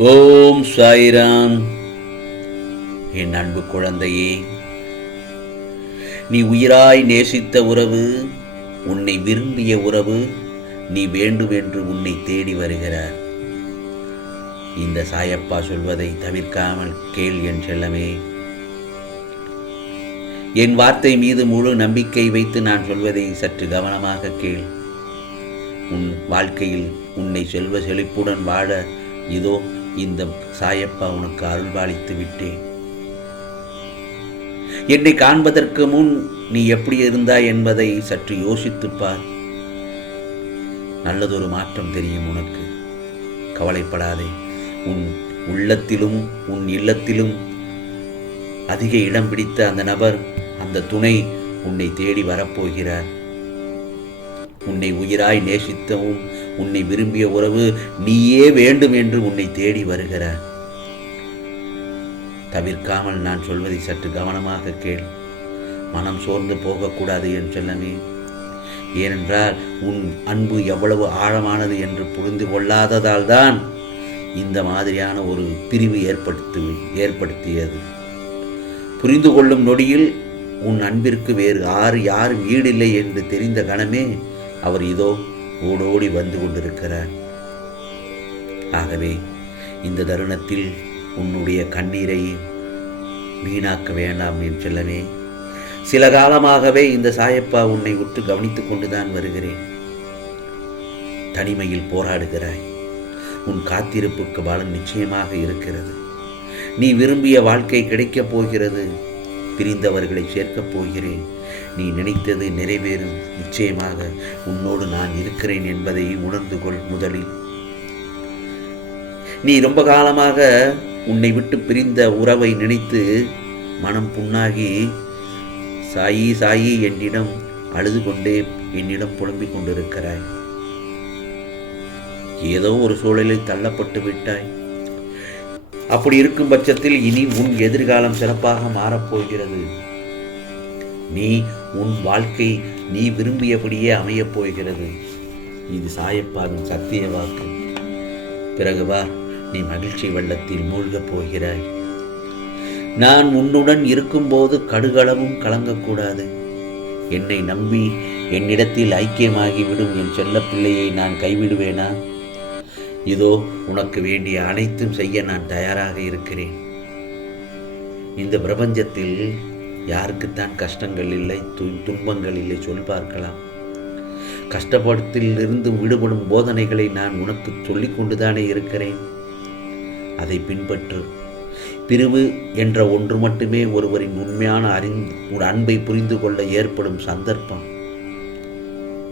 ஓம் சாய்ராம். என் அன்பு குழந்தையே நீ உயிராய் நேசித்த உறவு உன்னை விரும்பிய உறவு நீ வேண்டும் என்று உன்னை தேடி வருகிறார். இந்த சாயப்பா சொல்வதை தவிர்க்காமல் கேள் என் செல்லமே. என் வார்த்தை மீது முழு நம்பிக்கை வைத்து நான் சொல்வதை சற்று கவனமாக கேள். உன் வாழ்க்கையில் உன்னை செல்வ செழிப்புடன் வாழ இதோ இந்த சாயப்பா உனக்கு அருள்பாலித்து விட்டேன். என்னை காண்பதற்கு முன் நீ எப்படி இருந்தாய் என்பதை சற்று யோசித்துப்பார் நல்லதொரு மாற்றம் தெரியும் உனக்கு. கவலைப்படாதே. உன் உள்ளத்திலும் உன் இல்லத்திலும் அதிக இடம் பிடித்த அந்த நபர் அந்த துணை உன்னை தேடி வரப்போகிறார். உன்னை உயிராய் நேசித்தவும் உன்னை விரும்பிய உறவு நீயே வேண்டும் என்று உன்னை தேடி வருகிற. தவிர்க்காமல் நான் சொல்வதை சற்று கவனமாக கேள். மனம் சோர்ந்து போகக்கூடாது என் செல்லமே. ஏனென்றால் உன் அன்பு எவ்வளவு ஆழமானது என்று புரிந்து கொள்ளாததால் தான் இந்த மாதிரியான ஒரு பிரிவு ஏற்படுத்து ஏற்படுத்தியது. புரிந்து கொள்ளும் நொடியில் உன் அன்பிற்கு வேறு ஆறு யாரும் ஈடில்லை என்று தெரிந்த கணமே அவர் இதோ ஓடோடி வந்து கொண்டிருக்கிறார். ஆகவே இந்த தருணத்தில் உன்னுடைய கண்ணீரை வீணாக்க வேண்டாம் என் செல்லமே. சில காலமாகவே இந்த சாயப்பா உன்னை உற்று கவனித்துக் கொண்டுதான் வருகிறேன். தனிமையில் போராடுகிறாய். உன் காத்திருப்புக்கு பலன் நிச்சயமாக இருக்கிறது. நீ விரும்பிய வாழ்க்கை கிடைக்கப் போகிறது. பிரிந்தவர்களை சேர்க்கப் போகிறேன். நீ நினைத்தது நிறைவேறும். நிச்சயமாக உன்னோடு நான் இருக்கிறேன் என்பதை உணர்ந்து கொள் முதலில். நீ ரொம்ப காலமாக உன்னை விட்டு பிரிந்த உறவை நினைத்து மனம் புண்ணாகி சாயி சாயி என்னிடம் அழுது கொண்டே என்னிடம் புலம்பிக் கொண்டிருக்கிறாய். ஏதோ ஒரு சூழலில் தள்ளப்பட்டு விட்டாய். அப்படி இருக்கும் பட்சத்தில் இனி உன் எதிர்காலம் சிறப்பாக மாறப்போகிறது. நீ உன் வாழ்க்கை நீ விரும்பியபடியே அமையப் போகிறது. இது சாயப்பாவின் சத்திய வாக்கு. பிறகு வா நீ மகிழ்ச்சி வெள்ளத்தில் மூழ்கப் போகிறாய். நான் உன்னுடன் இருக்கும்போது கடுகளவும் கலங்கக்கூடாது. என்னை நம்பி என்னிடத்தில் ஐக்கியமாகிவிடும் என் செல்லப்பிள்ளையை நான் கைவிடுவேனா? இதோ உனக்கு வேண்டிய அனைத்தும் செய்ய நான் தயாராக இருக்கிறேன். இந்த பிரபஞ்சத்தில் யாருக்குத்தான் கஷ்டங்கள் இல்லை து துன்பங்கள் இல்லை சொல் பார்க்கலாம். கஷ்டப்படுத்திலிருந்து விடுபடும் போதனைகளை நான் உனக்கு சொல்லிக் கொண்டுதானே இருக்கிறேன். அதை பின்பற்று. பிரிவு என்ற ஒன்று மட்டுமே ஒருவரின் உண்மையான அறிந் ஒரு அன்பை புரிந்து கொள்ள ஏற்படும் சந்தர்ப்பம்.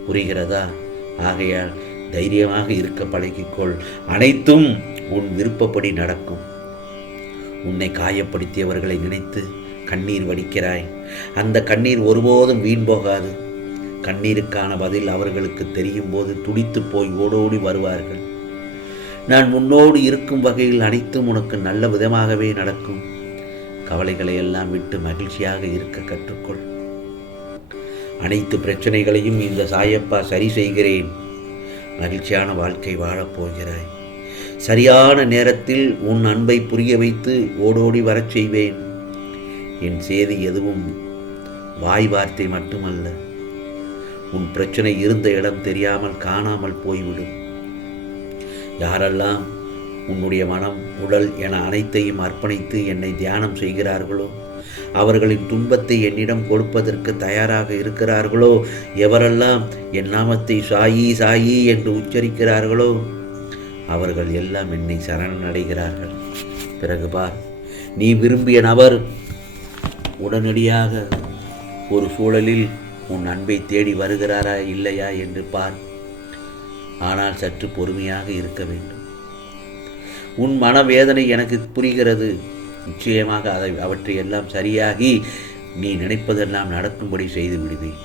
புரிகிறதா? ஆகையால் தைரியமாக இருக்க பழகிக்கொள். அனைத்தும் உன் விருப்பப்படி நடக்கும். உன்னை காயப்படுத்தியவர்களை நினைத்து கண்ணீர் வடிக்கிறாய். அந்த கண்ணீர் ஒருபோதும் வீண் போகாது. கண்ணீருக்கான பதில் அவர்களுக்கு தெரியும் போது துடித்து போய் ஓடோடி வருவார்கள். நான் உன்னோடு இருக்கும் வகையில் அனைத்தும் உனக்கு நல்ல விதமாகவே நடக்கும். கவலைகளை எல்லாம் விட்டு மகிழ்ச்சியாக இருக்க கற்றுக்கொள். அனைத்து பிரச்சனைகளையும் இந்த சாயப்பா சரி செய்கிறேன். மகிழ்ச்சியான வாழ்க்கை வாழப்போகிறாய் சரியான நேரத்தில் உன் அன்பை புரிய வைத்து ஓடோடி வரச் செய்வேன். என் செய்தி எதுவும் வாய் வார்த்தை மட்டுமல்ல. உன் பிரச்சனை இருந்த இடம் தெரியாமல் காணாமல் போய்விடும். யாரெல்லாம் உன்னுடைய மனம் உடல் என அனைத்தையும் அர்ப்பணித்து என்னை தியானம் செய்கிறார்களோ அவர்களின் துன்பத்தை என்னிடம் கொடுப்பதற்கு தயாராக இருக்கிறார்களோ? எவரெல்லாம் என் நாமத்தை சாயி சாயி என்று உச்சரிக்கிறார்களோ? அவர்கள் எல்லாம் என்னை சரணடைகிறார்கள் பிறகு பார் நீ விரும்பிய நபர் உடனடியாக ஒரு சூழலில் உன் அன்பை தேடி வருகிறாரா இல்லையா என்று பார். ஆனால் சற்று பொறுமையாக இருக்க வேண்டும். உன் மனவேதனை எனக்கு புரிகிறது. நிச்சயமாக அதை அவற்றை எல்லாம் சரியாகி நீ நினைப்பதெல்லாம் நடக்கும்படி செய்து விடுவேன்.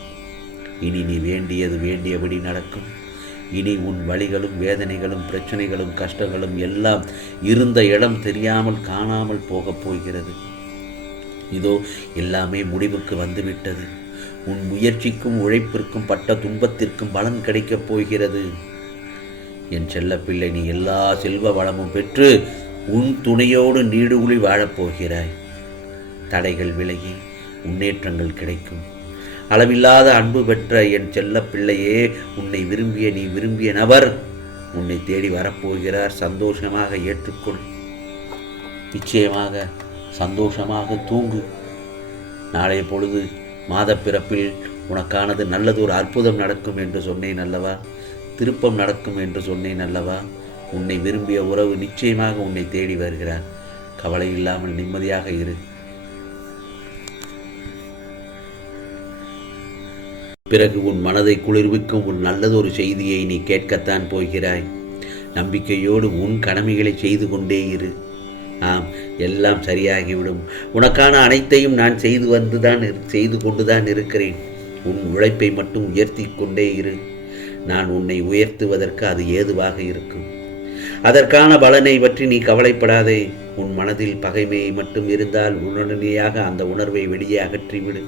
இனி நீ வேண்டியது வேண்டியபடி நடக்கும். இனி உன் வழிகளும் வேதனைகளும் பிரச்சனைகளும் கஷ்டங்களும் எல்லாம் இருந்த இடம் தெரியாமல் காணாமல் போகப் போகிறது. இதோ எல்லாமே முடிவுக்கு வந்துவிட்டது. உன் முயற்சிக்கும் உழைப்பிற்கும் பட்ட துன்பத்திற்கும் பலன் கிடைக்கப் போகிறது. என் செல்லப்பிள்ளை நீ எல்லா செல்வ வளமும் பெற்று உன் துணையோடு நீடுகுழி வாழப்போகிறாய் தடைகள் விலகி முன்னேற்றங்கள் கிடைக்கும். அளவில்லாத அன்பு பெற்ற என் செல்ல பிள்ளையே உன்னை விரும்பிய நீ விரும்பிய நபர் உன்னை தேடி வரப்போகிறார். சந்தோஷமாக ஏற்றுக்கொள். நிச்சயமாக சந்தோஷமாக தூங்கு. நாளைய பொழுது மாதப்பிறப்பில் உனக்கானது நல்லது ஒரு அற்புதம் நடக்கும் என்று சொன்னேன் அல்லவா? திருப்பம் நடக்கும் என்று சொன்னேன் அல்லவா? உன்னை விரும்பிய உறவு நிச்சயமாக உன்னை தேடி வருகிறார். கவலை இல்லாமல் நிம்மதியாக இரு. பிறகு உன் மனதை குளிர்விக்கும் உன் நல்லதொரு செய்தியை நீ கேட்கத்தான் போகிறாய். நம்பிக்கையோடு உன் கடமைகளை செய்து கொண்டே இரு. ஆம் எல்லாம் சரியாகிவிடும். உனக்கான அனைத்தையும் நான் செய்து வந்துதான் செய்து கொண்டுதான் இருக்கிறேன். உன் உழைப்பை மட்டும் உயர்த்தி கொண்டே இரு. நான் உன்னை உயர்த்துவதற்கு அது ஏதுவாக இருக்கும். அதற்கான பலனை பற்றி நீ கவலைப்படாதே. உன் மனதில் பகைமையை மட்டும் இருந்தால் உடனடியாக அந்த உணர்வை வெளியே அகற்றிவிடு.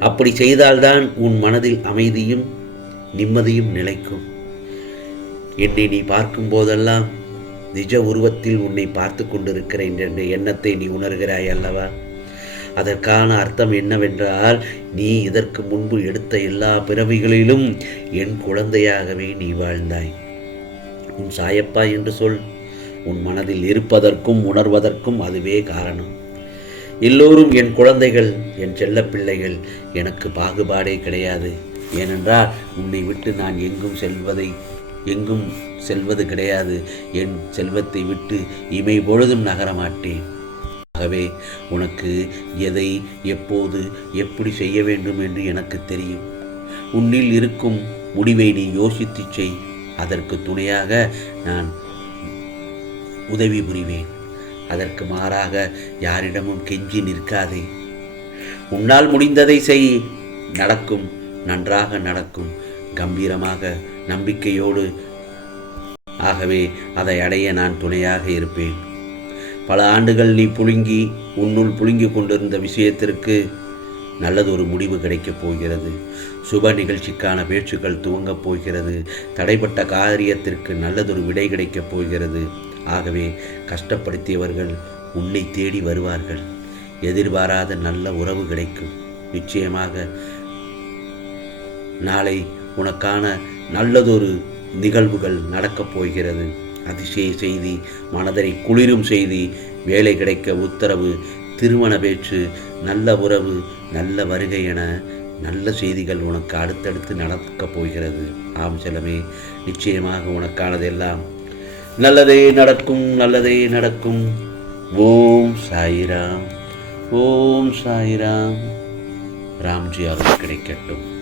அப்படி செய்தால்தான் உன் மனதில் அமைதியும் நிம்மதியும் நிலைக்கும். என்னை நீ பார்க்கும் போதெல்லாம் நிஜ உருவத்தில் உன்னை பார்த்து கொண்டிருக்கிறேன் என்ற எண்ணத்தை நீ உணர்கிறாய் அல்லவா? அதற்கான அர்த்தம் என்னவென்றால் நீ இதற்கு முன்பு எடுத்த எல்லா பிறவிகளிலும் என் குழந்தையாகவே நீ வாழ்ந்தாய். உன் சாயப்பா என்று சொல். உன் மனதில் இருப்பதற்கும் உணர்வதற்கும் அதுவே காரணம். எல்லோரும் என் குழந்தைகள் என் செல்லப் பிள்ளைகள் எனக்கு பாகுபாடே கிடையாது. ஏனென்றால் உன்னை விட்டு நான் எங்கும் செல்வதை எங்கும் செல்வது கிடையாது. என் செல்வத்தை விட்டு இமை பொழுதும் நகரமாட்டேன் ஆகவே உனக்கு எதை எப்போது எப்படி செய்ய வேண்டும் என்று எனக்கு தெரியும். உன்னில் இருக்கும் முடிவை நீ யோசித்துச் செய். அதற்கு துணையாக நான் உதவி புரிவேன். அதற்கு மாறாக யாரிடமும் கெஞ்சி நிற்காதே. உன்னால் முடிந்ததை செய். நடக்கும் நன்றாக நடக்கும். கம்பீரமாக நம்பிக்கையோடு. ஆகவே அதை அடைய நான் துணையாக இருப்பேன். பல ஆண்டுகள் நீ புழுங்கி உன்னுள் புழுங்கி கொண்டிருந்த விஷயத்திற்கு நல்லதொரு முடிவு கிடைக்கப் போகிறது. சுப நிகழ்ச்சிக்கான பேச்சுக்கள் துவங்கப் போகிறது. தடைப்பட்ட காரியத்திற்கு நல்லதொரு விடை கிடைக்கப் போகிறது. ஆகவே கஷ்டப்படுத்தியவர்கள் உன்னை தேடி வருவார்கள். எதிர்பாராத நல்ல உறவு கிடைக்கும். நிச்சயமாக நாளை உனக்கான நல்லதொரு நிகழ்வுகள் நடக்கப் போகிறது. அதிசய செய்தி மனதரை குளிரும் செய்தி வேலை கிடைக்க உத்தரவு திருமண பேச்சு நல்ல உறவு நல்ல வருகை என நல்ல செய்திகள் உனக்கு அடுத்தடுத்து நடக்கப் போகிறது. ஆம் செல்லமே நிச்சயமாக உனக்கானதெல்லாம் நல்லதே நடக்கும் நல்லதே நடக்கும். ஓம் சாயிராம் ஓம் சாயிராம். ராம்ஜி அவர் கிடைக்கட்டும்.